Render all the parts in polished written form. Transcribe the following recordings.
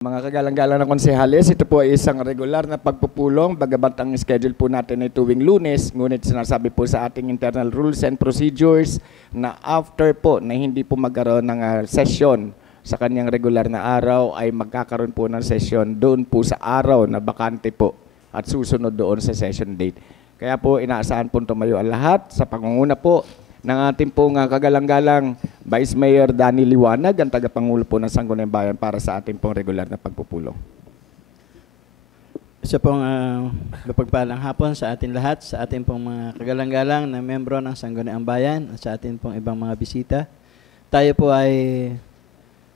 Mga kagalang-galang na konsehalis, ito po ay isang regular na pagpupulong, bagamat ang schedule po natin ay tuwing Lunes, ngunit sinasabi po sa ating internal rules and procedures na after po na hindi po magkaroon ng session sa kanyang regular na araw ay magkakaroon po ng session doon po sa araw na bakante po at susunod doon sa session date. Kaya po inaasahan po tumayo ang lahat sa pangunguna po ng ating pong kagalang-galang Vice Mayor Danny Liwanag, ang tagapangulo po ng Sangguniang Bayan para sa ating pong regular na pagpupulong. Isa pong mapagpalang hapon sa ating lahat, sa ating pong mga kagalang-galang na membro ng Sangguniang Bayan at sa ating pong ibang mga bisita. Tayo po ay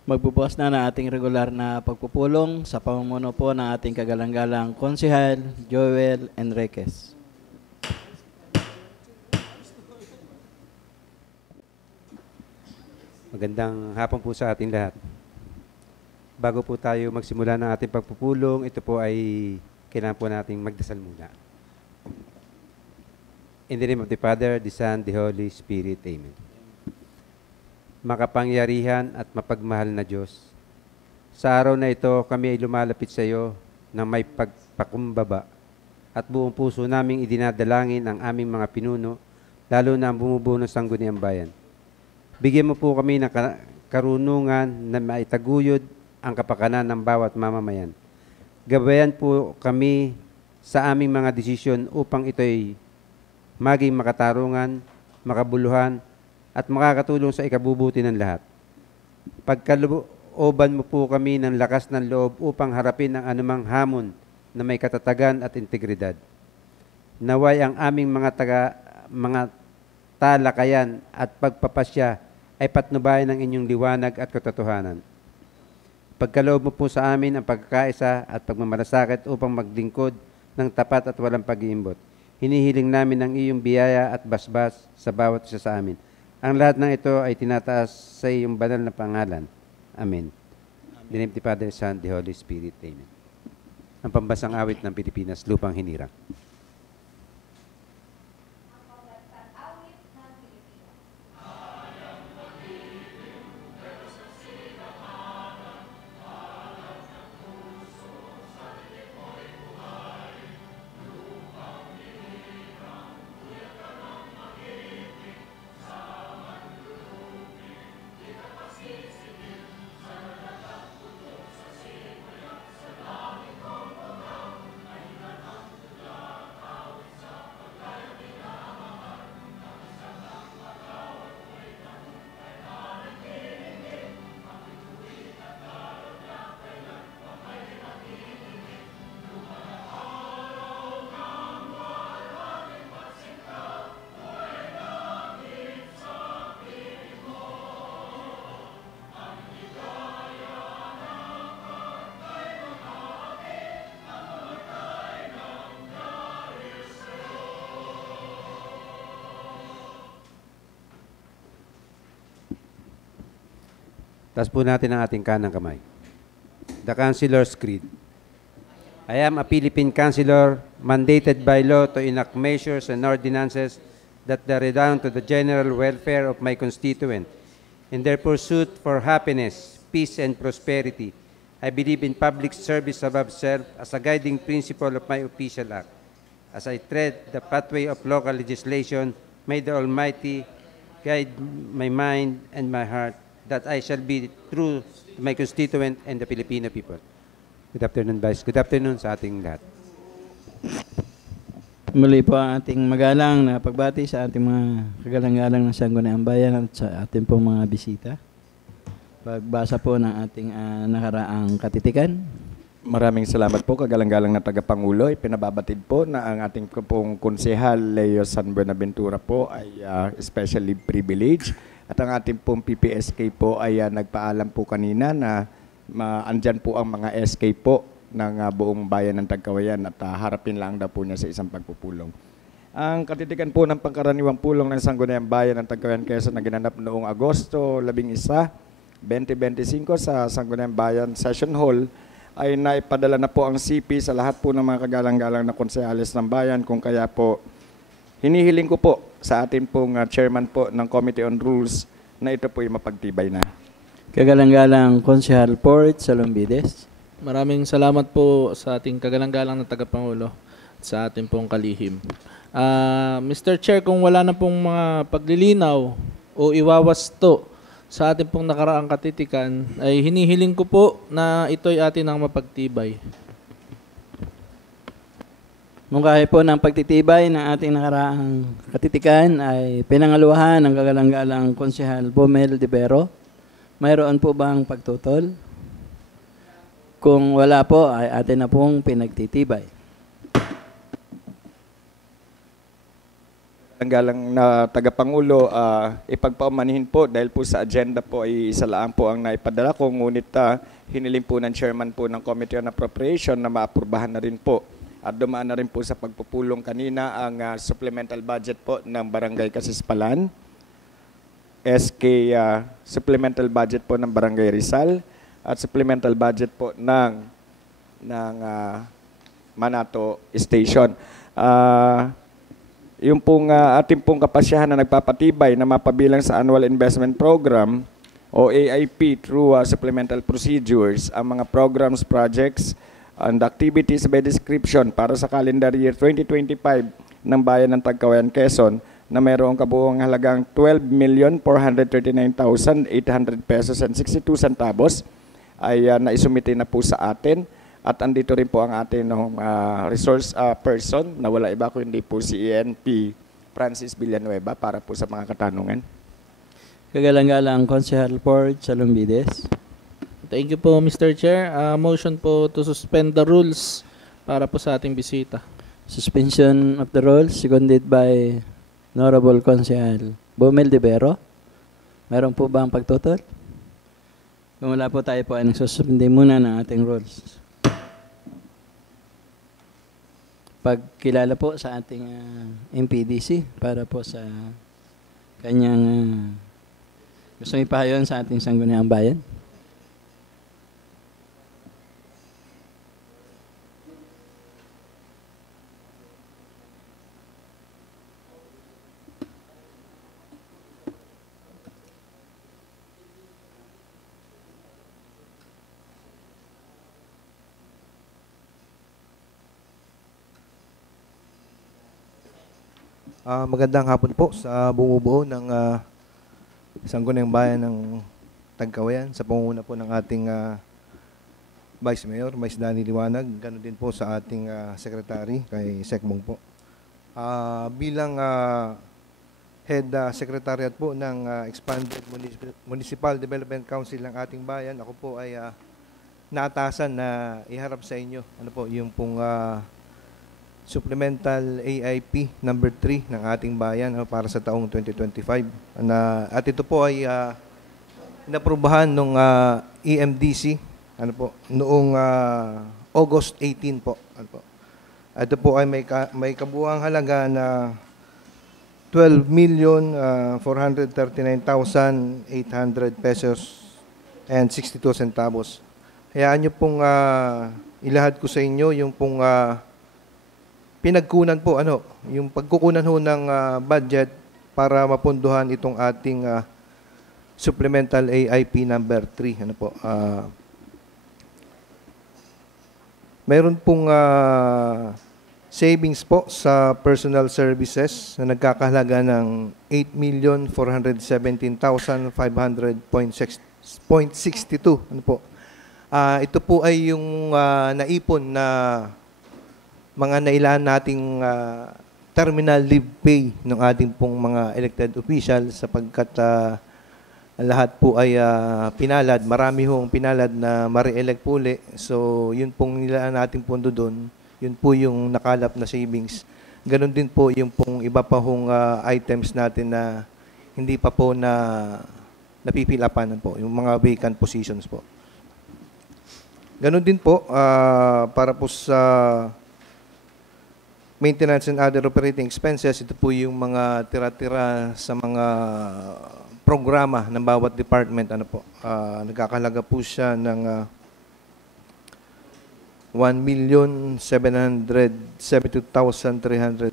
magbubukas na ng ating regular na pagpupulong sa pamumuno po ng ating kagalang-galang Konsehal Joel Enriquez. Magandang hapon po sa ating lahat. Bago po tayo magsimula ng ating pagpupulong, ito po ay kailangan po nating magdasal muna. In the name of the Father, the Son, the Holy Spirit. Amen. Makapangyarihan at mapagmahal na Diyos, sa araw na ito kami ay lumalapit sa iyo ng may pagpakumbaba at buong puso naming idinadalangin ang aming mga pinuno, lalo na ang bumubuo ng Sangguniang Bayan. Bigyan mo po kami ng karunungan na maitaguyod ang kapakanan ng bawat mamamayan. Gabayan po kami sa aming mga desisyon upang ito'y maging makatarungan, makabuluhan, at makakatulong sa ikabubuti ng lahat. Pagkalooban mo po kami ng lakas ng loob upang harapin ang anumang hamon na may katatagan at integridad. Naway ang aming mga talakayan at pagpapasya ay patnubayan ng inyong liwanag at katotohanan. Pagkaloob mo po sa amin ang pagkakaisa at pagmamalasakit upang maglingkod ng tapat at walang pag-iimbot. Hinihiling namin ang iyong biyaya at basbas sa bawat isa sa amin. Ang lahat ng ito ay tinataas sa iyong banal na pangalan. Amen. In the name of the Father, Son, the Holy Spirit. Amen. Ang pambasang awit ng Pilipinas, Lupang Hinirang. Taas po natin ang ating kanang kamay. The Councilor's Creed. I am a Philippine Councilor mandated by law to enact measures and ordinances that redound to the general welfare of my constituent. In their pursuit for happiness, peace, and prosperity, I believe in public service above self as a guiding principle of my official act. As I tread the pathway of local legislation, may the Almighty guide my mind and my heart, that I shall be true to my constituent and the Filipino people. Good afternoon, Vice. Good afternoon sa ating lahat. Muli po ang ating magalang na pagbati sa ating mga kagalang-galang ng Sangguniang Bayan at sa ating pong mga bisita. Pagbasa po ng ating nakaraang katitikan. Maraming salamat po, kagalang-galang na tagapangulo. Ipinababatid po na ang ating pong konsehal Leo San Buenaventura po ay especially privileged. At ang ating pong PPSK po ay nagpaalam po kanina na andyan po ang mga SK po ng buong bayan ng Tagkawayan at harapin lang daw po niya sa isang pagpupulong. Ang katitikan po ng pangkaraniwang pulong ng Sangguniang Bayan ng Tagkawayan Quezon na ginanap noong Agosto 11, 2025 sa Sangguniang Bayan Session Hall ay naipadala na po ang CP sa lahat po ng mga kagalang-galang na konsehalis ng bayan, kung kaya po hinihiling ko po sa atin pong chairman po ng Committee on Rules na ito po ay mapagtibay na. Kagalang-galang Konsehal Port Salombides. Maraming salamat po sa ating kagalang-galang na tagapangulo at sa ating pong kalihim. Mr. Chair, kung wala na pong mga paglilinaw o iwawasto sa ating pong nakaraang katitikan, ay hinihiling ko po na ito'y atin ang mapagtibay. Mungkahi po ng pagtitibay ng ating nakaraang katitikan ay pinangaluhan ng kagalang-galang Konsehal Bomel Divero. Mayroon po bang pagtutol? Kung wala po, ay atin na pong pinagtitibay. Ang galang na tagapangulo, ipagpaumanhin po dahil po sa agenda po ay isa lang po ang naipadala ko, ngunit hiniling po ng chairman po ng Committee on Appropriation na maaprubahan na rin po. At dumaan na rin po sa pagpupulong kanina ang supplemental budget po ng Barangay Kasispalan, SK supplemental budget po ng Barangay Rizal, at supplemental budget po ng Manato Station. Yung pong ating pong kapasyahan na nagpapatibay na mapabilang sa Annual Investment Program o AIP through supplemental procedures ang mga programs, projects, and activities by description para sa calendar year 2025 ng Bayan ng Tagkawayan, Quezon na mayroong kabuuang halagang 12,439,800 pesos and 62 centavos ay naisumite na po sa atin. At andito rin po ang ating resource person na wala iba kundi po si ENP Francis Villanueva para po sa mga katanungan. Kagalang-galang Konsehal Ford Salumbides. Thank you po, Mr. Chair. Motion po to suspend the rules para po sa ating bisita. Suspension of the rules, seconded by Honorable Konsehal Bomel Divero. Mayroon po ba ang pagtutol? Kung wala po, tayo po ay nagsususpindi muna ng ating rules. Pagkilala po sa ating MPDC para po sa kanyang gusto ipahayon sa ating Sangguniang Bayan. Magandang hapon po sa bumubuo ng Sangguniang Bayan ng Tagkawayan sa pangunguna po ng ating Vice Mayor, Vice Danny Liwanag, ganoon din po sa ating Secretary, kay Sekmong po. Bilang Head Secretariat po ng Expanded Municipal Development Council ng ating bayan, ako po ay naatasan na iharap sa inyo yung pong Supplemental AIP number 3 ng ating bayan para sa taong 2025. At ito po ay inaprubahan ng EMDC noong August 18 po. Ito po ay may kabuuang halaga na 12,439,800 pesos and 62 centavos. Hayaan nyo pong ilahad ko sa inyo yung pong pinagkunan po, yung pagkukunan ho ng budget para mapunduhan itong ating supplemental AIP number 3. Mayroon pong savings po sa personal services na nagkakahalaga ng 8,417,500.62. Ito po ay yung naipon na mga nailaan nating terminal leave pay ng ating pong mga elected officials sapagkat lahat po ay pinalad. Marami hong pinalad na ma-re-elect po ulit. So, yun pong nilaan nating pondo doon. Yun po yung nakalap na savings. Ganon din po yung pong iba pa hong items natin na hindi pa po na napipilapan po. Yung mga vacant positions po. Ganon din po para po sa maintenance and other operating expenses, ito po yung mga tira-tira sa mga programa ng bawat department. Nagkakalaga po siya ng 1,772,300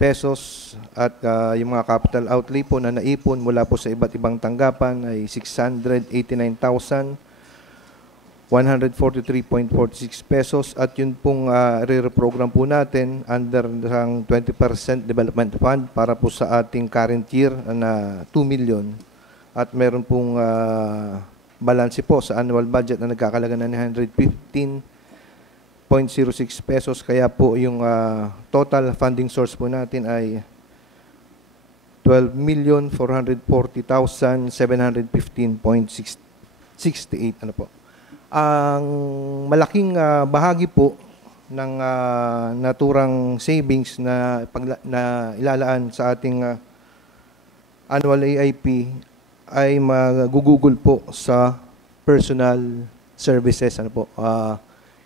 pesos at yung mga capital outlay po na naipon mula po sa iba't ibang tanggapan ay 689,100 143.46 pesos at yun pong re-program po natin under ng 20% development fund para po sa ating current year na 2 million at meron pong balance po sa annual budget na nagkakalaga na 115.06 pesos kaya po yung total funding source po natin ay 12,440,715.68 ano po. Ang malaking bahagi po ng naturang savings na ilalaan sa ating annual AIP ay magugugol po sa personal services ano po.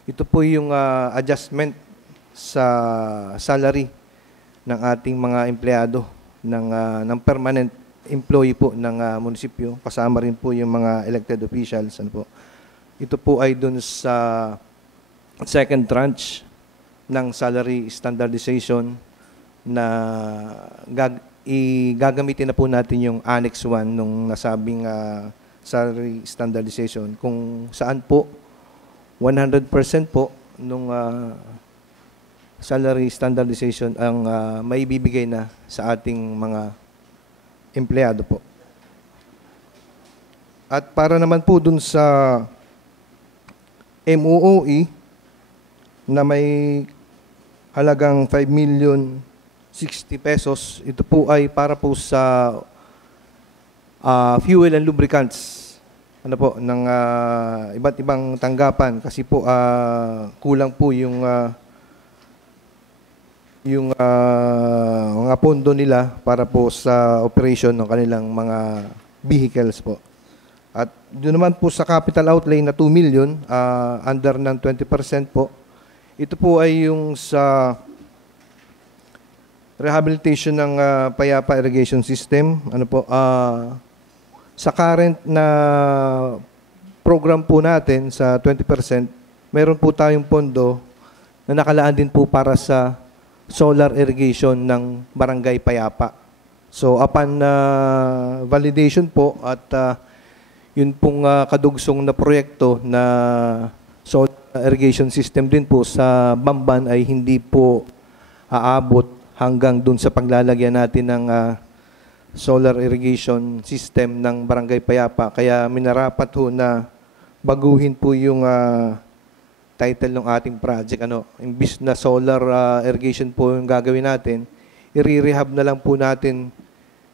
Ito po yung adjustment sa salary ng ating mga empleyado ng permanent employee po ng munisipyo, kasama rin po yung mga elected officials ano po. Ito po ay dun sa second tranche ng salary standardization na gagamitin na po natin yung Annex 1 nung nasabing salary standardization kung saan po 100% po nung salary standardization ang maibibigay na sa ating mga empleyado po. At para naman po dun sa MOOE na may halagang 5,060,000 pesos. Ito po ay para po sa fuel and lubricants ano po, ng iba't ibang tanggapan kasi po kulang po yung mga pondo nila para po sa operation ng kanilang mga vehicles po. At doon naman po sa capital outlay na 2 million, under ng 20% po, ito po ay yung sa rehabilitation ng Payapa Irrigation System. Ano po, sa current na program po natin sa 20%, meron po tayong pondo na nakalaan din po para sa solar irrigation ng Barangay Payapa. So upon validation po at yun pong kadugsong na proyekto na solar irrigation system din po sa Bamban ay hindi po aabot hanggang dun sa paglalagyan natin ng solar irrigation system ng Barangay Payapa. Kaya minarapat ho na baguhin po yung title ng ating project. Imbis na solar irrigation po yung gagawin natin, i-rehab na lang po natin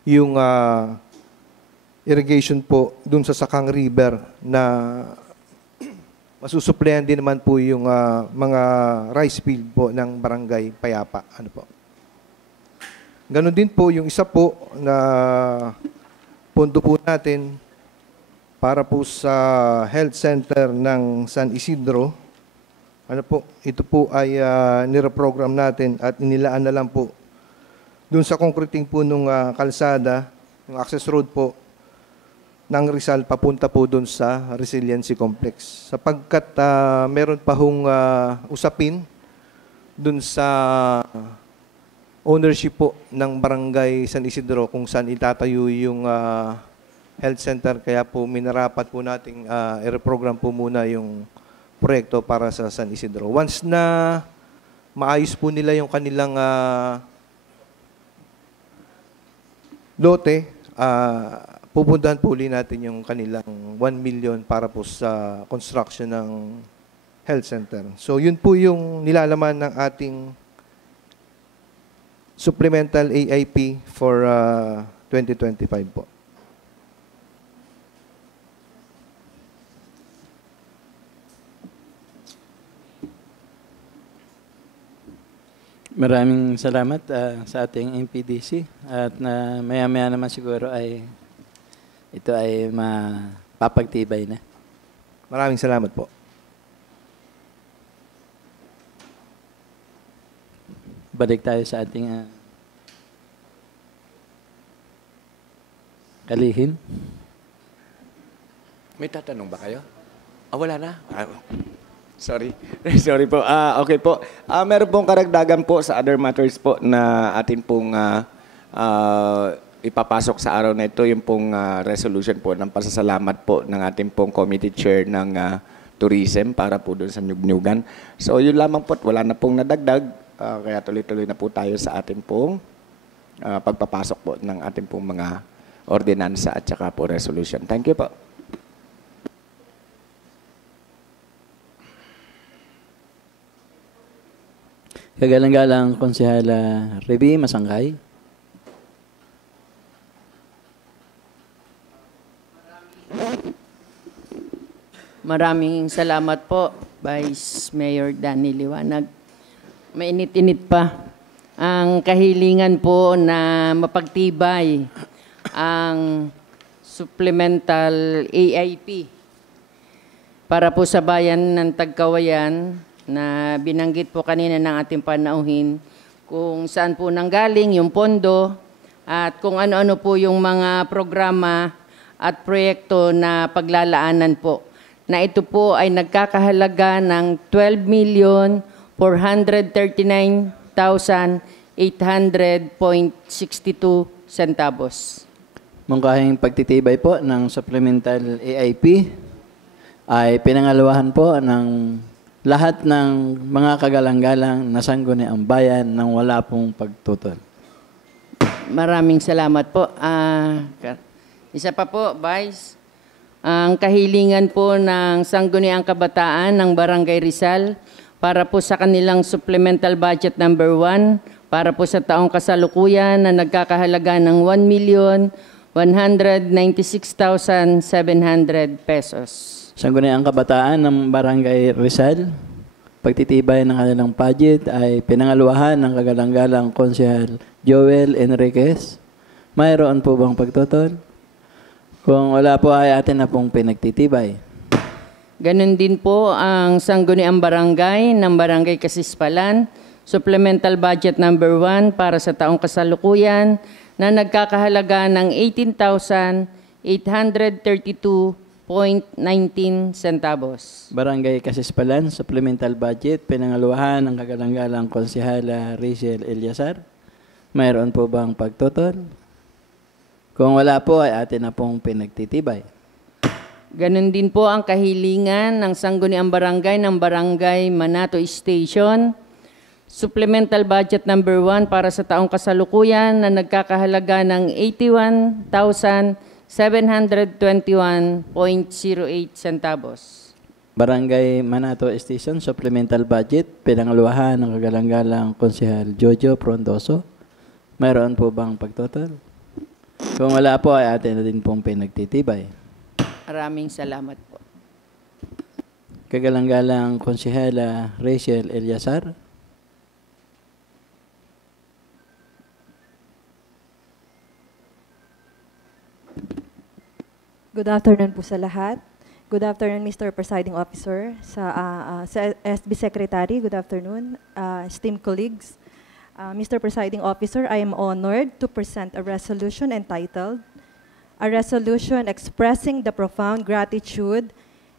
yung irrigation po dun sa Sakang River na masusuplayan din naman po yung mga rice field po ng Barangay Payapa. Ano po. Ganon din po yung isa po na pondo po natin para po sa health center ng San Isidro. Ano po, ito po ay nireprogram natin at inilaan na lang po dun sa concreting po nung kalsada, yung access road po ng Rizal papunta po dun sa Resiliency Complex. Sapagkat meron pa hong usapin dun sa ownership po ng Barangay San Isidro kung saan itatayo yung health center. Kaya po minarapat po nating i-reprogram po muna yung proyekto para sa San Isidro. Once na maayos po nila yung kanilang lote, pupuntahan po uli natin yung kanilang 1 million para po sa construction ng health center. So yun po yung nilalaman ng ating supplemental AIP for 2025 po. Maraming salamat sa ating MPDC at maya-maya naman siguro ay ito ay mapapagtibay na. Maraming salamat po. Balik tayo sa ating kalihim. May tatanong ba kayo? Wala na. Sorry. Sorry po. Okay po. Meron pong karagdagan po sa other matters po na atin pong ipapasok sa araw na ito, yung pong resolution po ng pasasalamat po ng ating pong committee chair ng tourism para po doon sa Nyugnyugan. So yun lamang po, wala na pong nadagdag, kaya tuloy-tuloy na po tayo sa ating pong pagpapasok po ng ating pong mga ordinansa at saka po resolution. Thank you po. Kagalang-galang Konsehala Reby Masangkay. Maraming salamat po, Vice Mayor Danny Liwanag. Mainit-init pa ang kahilingan po na mapagtibay ang supplemental AIP para po sa bayan ng Tagkawayan na binanggit po kanina ng ating panauhin kung saan po nanggaling yung pondo at kung ano-ano po yung mga programa at proyekto na paglalaanan po. Na ito po ay nagkakahalaga ng 12,439,800.62 centavos. Mungkahing pagtitibay po ng supplemental AIP ay pinangalawahan po ng lahat ng mga kagalang-galang na sangguniang bayan nang wala pong pagtutol. Maraming salamat po. Isa pa po, Vice. Ang kahilingan po ng Sangguniang Kabataan ng Barangay Rizal para po sa kanilang supplemental budget number 1 para po sa taong kasalukuyan na nagkakahalaga ng 1,196,700 pesos. Sangguniang Kabataan ng Barangay Rizal, pagtitibay ng kanilang budget ay pinangaluhan ng kagalang-galang Konsehal Joel Enriquez. Mayroon po bang pagtutol? Kung wala po ay atin na pong pinagtitibay. Ganon din po ang Sangguniang Barangay ng Barangay Kasispalan, supplemental budget number 1 para sa taong kasalukuyan na nagkakahalaga ng 18,832.19 centavos. Barangay Kasispalan, supplemental budget, pinangaluhan ng kagalang-galang Konsehala Rachel Eliasar. Mayroon po bang pagtutol? Kung wala po ay atin na pong pinagtitibay. Ganon din po ang kahilingan ng Sangguniang Barangay ng Barangay Manato Station, supplemental budget number 1 para sa taong kasalukuyan na nagkakahalaga ng 81,721.08 centavos. Barangay Manato Station, supplemental budget, pinangaluhan ng kagalang-galang Konsehal Jojo Frondoso. Mayroon po bang pagtutol? Kung wala po ay atin na din pong pinagtitibay. Maraming salamat po. Kagalang-galang Konsehala Rachel Eliasar. Good afternoon po sa lahat. Good afternoon, Mr. Presiding Officer, sa SB Secretary. Good afternoon, esteemed colleagues. Mr. Presiding Officer, I am honored to present a resolution entitled, "A Resolution Expressing the Profound Gratitude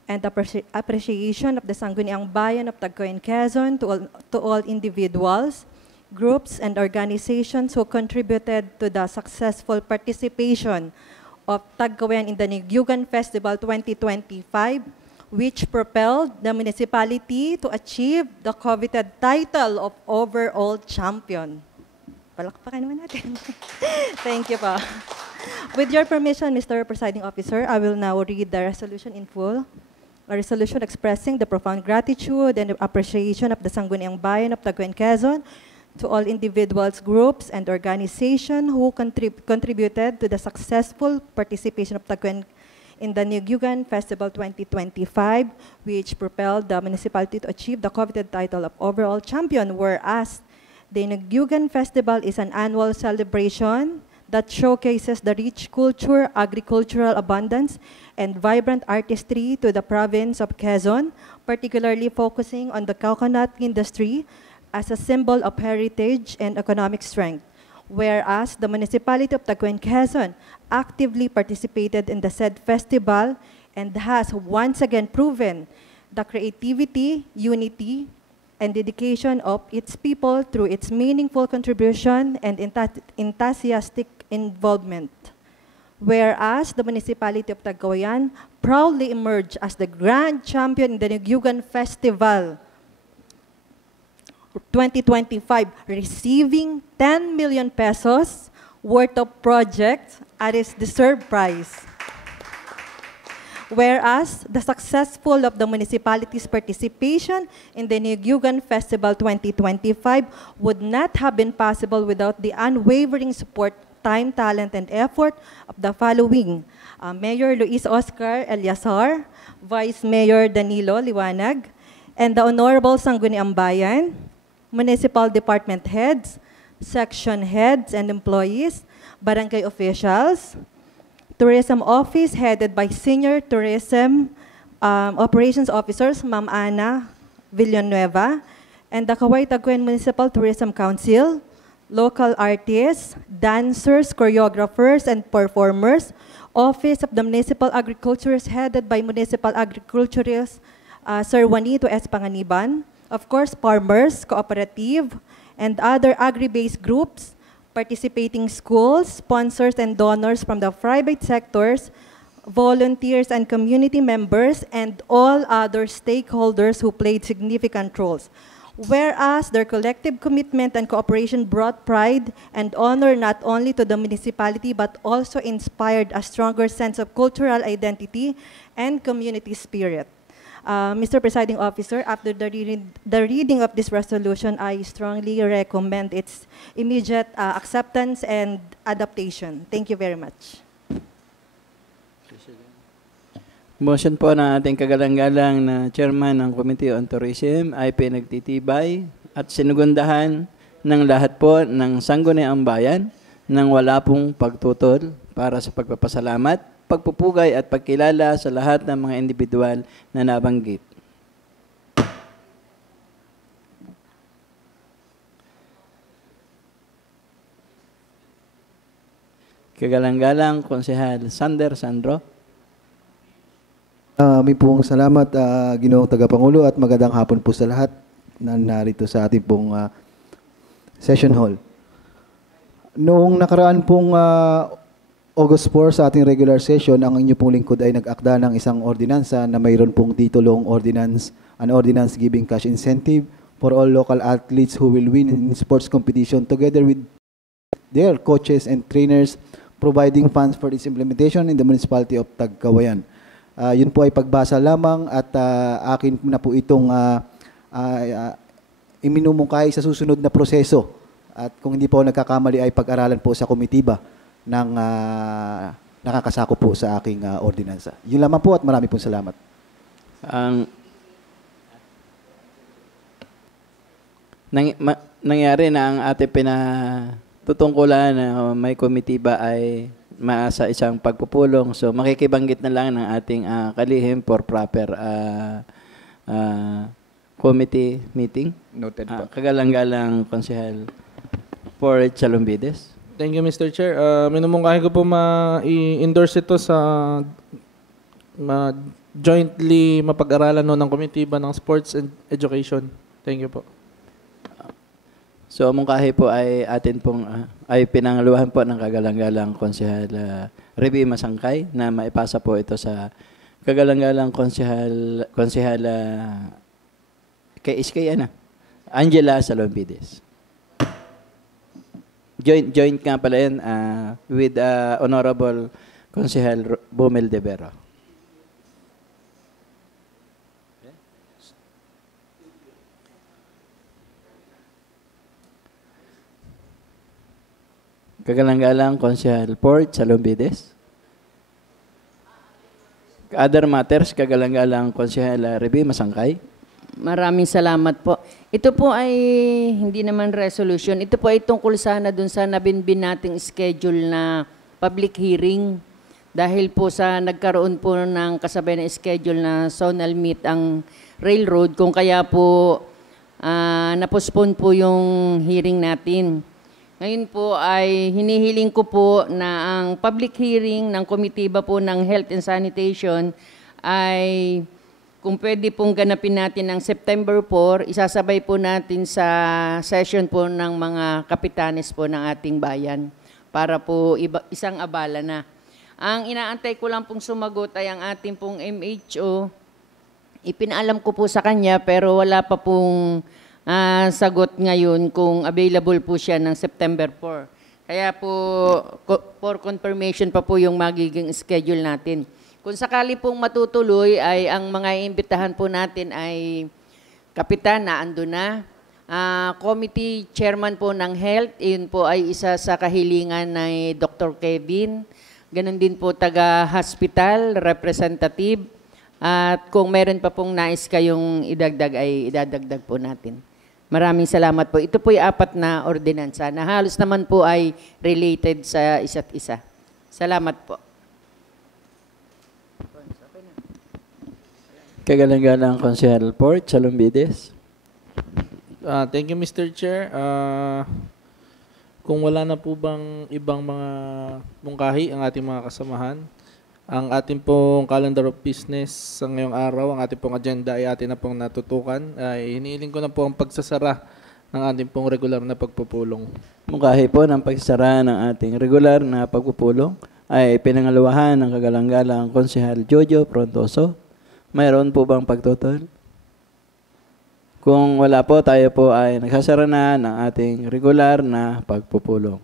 and Appreciation of the Sangguniang Bayan of Tagkawayan, Quezon to all individuals, groups, and organizations who contributed to the successful participation of Tagkawayan in the Nyugnyugan Festival 2025, which propelled the municipality to achieve the coveted title of overall champion." Palakpakan naman natin. Thank you po. With your permission, Mr. Presiding Officer, I will now read the resolution in full. A resolution expressing the profound gratitude and appreciation of the Sangguniang Bayan of Tagkawayan, Quezon to all individuals, groups, and organizations who contributed to the successful participation of Tagkawayan in the Nyugnyugan Festival 2025, which propelled the municipality to achieve the coveted title of overall champion, whereas the Nyugnyugan Festival is an annual celebration that showcases the rich culture, agricultural abundance, and vibrant artistry to the province of Quezon, particularly focusing on the coconut industry as a symbol of heritage and economic strength. Whereas the municipality of Tagkawayan, Quezon actively participated in the said festival and has once again proven the creativity, unity, and dedication of its people through its meaningful contribution and enthusiastic involvement. Whereas the municipality of Tagkawayan proudly emerged as the grand champion in the Negyugan Festival 2025, receiving 10 million pesos worth of projects at its deserved prize. Whereas the successful of the municipality's participation in the Negyugan Festival 2025 would not have been possible without the unwavering support, time, talent, and effort of the following: Mayor Luis Oscar Eliasar, Vice Mayor Danilo Liwanag, and the Honorable Sangguniang Bayan, municipal department heads, section heads and employees, barangay officials, Tourism Office headed by Senior Tourism Operations Officers, Ma'am Ana Villanueva, and the Kaway Tagkawayan Municipal Tourism Council, local artists, dancers, choreographers, and performers, Office of the Municipal Agriculturist headed by Municipal Agriculturist Sir Juanito S. Panganiban, of course, farmers, cooperative, and other agri-based groups, participating schools, sponsors and donors from the private sectors, volunteers and community members, and all other stakeholders who played significant roles. Whereas their collective commitment and cooperation brought pride and honor not only to the municipality but also inspired a stronger sense of cultural identity and community spirit. Mr. Presiding Officer, after the reading of this resolution, I strongly recommend its immediate acceptance and adaptation. Thank you very much. Motion po ng ating kagalang-galang na Chairman ng Committee on Tourism ay pinagtitibay at sinugundahan ng lahat po ng Sangguniang Bayan nang wala pong pagtutol para sa pagpapasalamat, pagpupugay at pagkilala sa lahat ng mga individual na nabanggit. Kagalang-galang, Konsehal Sander Sandro. May pong salamat, Ginoong Tagapangulo, at magandang hapon po sa lahat na narito sa ating pong session hall. Noong nakaraan pong August 4 sa ating regular session, ang inyo pong lingkod ay nag-akda ng isang ordinansa na mayroon pong titulong an ordinance giving cash incentive for all local athletes who will win in sports competition together with their coaches and trainers, providing funds for its implementation in the municipality of Tagkawayan. Yun po ay pagbasa lamang at akin na po itong iminumungkahi sa susunod na proseso. At kung hindi po nagkakamali ay pag-aralan po sa komitiba ng nakakasako po sa aking ordinansa. Yun lamang po at marami pong salamat. Nangyari na ang ating pinatutungkulan na may komitiba ay maasa isang pagpupulong. So makikibanggit na lang ng ating kalihim for proper committee meeting. Noted po. Kagalang-galang Konsehal for Chalumbides. Thank you, Mr. Chair. Minumungkahi ko po ma-endorse ito sa jointly mapag-aralan ng komitiba ng Sports and Education. Thank you po. So, mungkahi po ay atin pong ay pinangaluhan po ng kagalang-galang Konsehal Reby Masangkay na maipasa po ito sa kagalang-galang Konsehal kay Angela Salombides. Joint nga pala yan with Honorable Konsehal Bomel de Vera. Kagalang-galang Konsehal Port Salombides. Other matters, kagalang-galang Konsehal Reby Masangkay. Maraming salamat po. Ito po ay hindi naman resolution. Ito po ay tungkol sana dun sa nabinbin nating schedule na public hearing. Dahil po sa nagkaroon po ng kasabay na schedule na zonal meet ang railroad, kung kaya po napospone po yung hearing natin. Ngayon po ay hinihiling ko po na ang public hearing ng komitiba po ng Health and Sanitation ay kung pwede pong ganapin natin ng September 4, isasabay po natin sa session po ng mga kapitanes po ng ating bayan para po isang abala na. Ang inaantay ko lang pong sumagot ay ang ating pong MHO. Ipinaalam ko po sa kanya pero wala pa pong sagot ngayon kung available po siya ng September 4. Kaya po, for confirmation pa po yung magiging schedule natin. Kung sakali pong matutuloy ay ang mga imbitahan po natin ay Kapitan na ando na. Committee chairman po ng health, yun po ay isa sa kahilingan ni Dr. Kevin. Ganon din po taga-hospital, representative. At kung meron pa pong nais kayong idagdag ay idadagdag po natin. Maraming salamat po. Ito po yung 4 na ordinansa na halos naman po ay related sa isa't isa. Salamat po. Kagalang-galang Konsehal Port, Salumbides. Thank you, Mr. Chair. Kung wala na po bang ibang mga mungkahi ang ating mga kasamahan, ang ating pong calendar of business sa ngayong araw, ang ating pong agenda ay atin na pong natutukan. Ay hinihiling ko na po ang pagsasara ng ating pong regular na pagpupulong. Mungkahi po ng pagsasara ng ating regular na pagpupulong ay pinangalawahan ng kagalang-galang Konsehal Jojo Frontoso. Mayroon po bang pagtutol? Kung wala po, tayo po ay nagsasara na ng ating regular na pagpupulong.